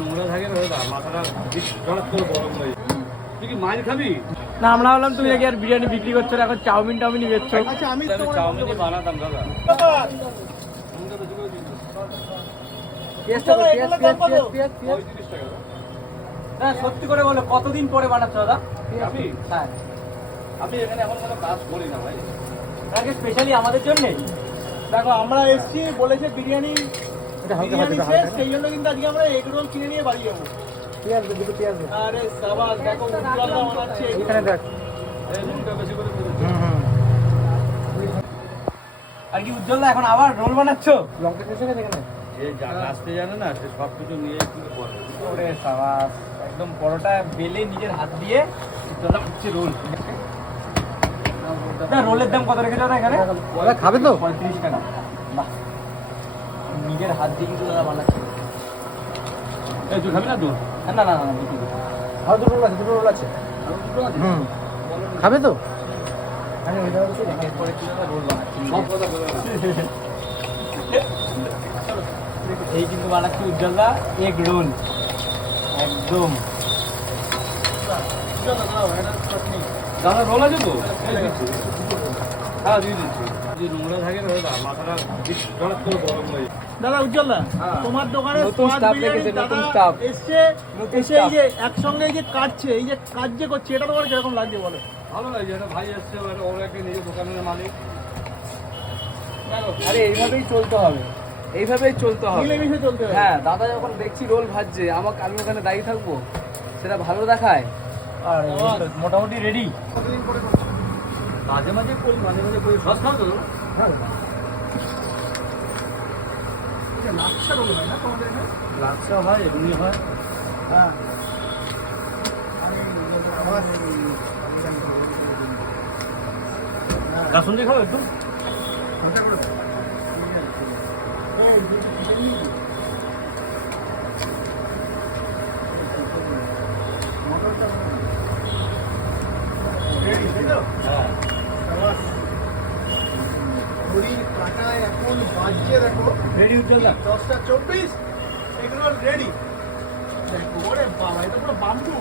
নোংরা থাকে মাথাটা জড়াত করে গরম হয়ে তুই কি মাছ খাবি না আমরা বললাম তুমি নাকি আর বিরিয়ানি বিক্রি করছো না, এখন চাউমিন টাউমিনই বেচছো। আচ্ছা আমি চাউমিনই বানাতাম দাদা। সত্যি করে বলো কতদিন পরে বানাচ্ছো দাদা? আমি হ্যাঁ আমি এখানে এখন কোনো কাজ করি না ভাই। আগে স্পেশালি আমাদের জন্য দেখো আমরা এসছি বলেছে বিরিয়ানি শেষ, সেই জন্য কিন্তু আজকে আমরা এগ রোল কিনে নিয়ে বাড়ি যাবো। পেঁয়াজ দে, দুটো পেঁয়াজ দে। আরে সাবাস, দেখো উজ্জ্বলদা বানাচ্ছে egg roll। এখানে দেখ। এই নুনটা বেশি করে দিয়েছি। আর কি উজ্জ্বলদা এখন আবার রোল বানাচ্ছো? লঙ্কা শেষ হয়ে গেছে এখানে? এই যা আসতে জানে না সে সব কিছু নিয়ে একটু করে। ওরে সাবাস, একদম পরোটা বেলে নিজের হাত দিয়ে উজ্জ্বলদা হচ্ছে রোল। রোলের দাম কত রেখেছো দাদা এখানে? খাবে তো 35 টাকা। বাহ, নিজের হাত দিয়ে কিন্তু দাদা বানাচ্ছে। এই তুই খাবি না তুই? না না না না, বিক্রি করো। আর দুটো রোল আছে, দুটো রোল আছে। খাবে তো? আরে ওই জায়গা থেকে দেখে পরে কি দাদা রোল বানাচ্ছি। সব কথা বলে না। এই কিন্তু বানাচ্ছি উজ্জ্বলদা এগ রোল একদম। দাদা রোল আছে তো? এই দিচ্ছি। হ্যাঁ দিয়ে দিচ্ছি। যদি নোংরা থাকে মাথাটা জড়াত করে গরম হয়ে দাদা উজ্জ্বলদা, হ্যাঁ। তোমার দোকানে নতুন স্বাদ staff বিরিয়ানি রেখেছে, নতুন দাদা staff। এসছে, নতুন এসে এই staff। যে একসঙ্গে এই যে কাটছে, এই যে কাজ যে করছে, এটা তোমার কিরকম লাগছে বলো? ভালো লাগছে। একটা ভাই এসছে ওর একটা নিজের দোকানের মালিক। আরে এইভাবেই চলতে হবে, এইভাবেই চলতে হবে। মিলেমিশে চলতে হবে। হ্যাঁ, দাদা যখন দেখছি রোল ভাজছে আমি ওখানে দাঁড়িয়ে থাকবো, সেটা ভালো দেখায়। আর মোটামুটি রেডি। কতদিন পরে করছো? মাঝে মাঝে করি, মাঝে মাঝে করি। সস খাও তো? এটা লাচ্ছা রোল হয় না তোমাদের এখানে? লাচ্ছা হয়, এমনি হয়। হ্যাঁ। কাসুন দিয়ে খাও একটু। হ্যাঁ ঘড়ির কাঁটায় এখন বাজছে দেখো রেডি উজ্জ্বলদা? 10টা 24, এগুলো রেডি। দেখো ওরে বাবা, এটা পুরো বাম্বু।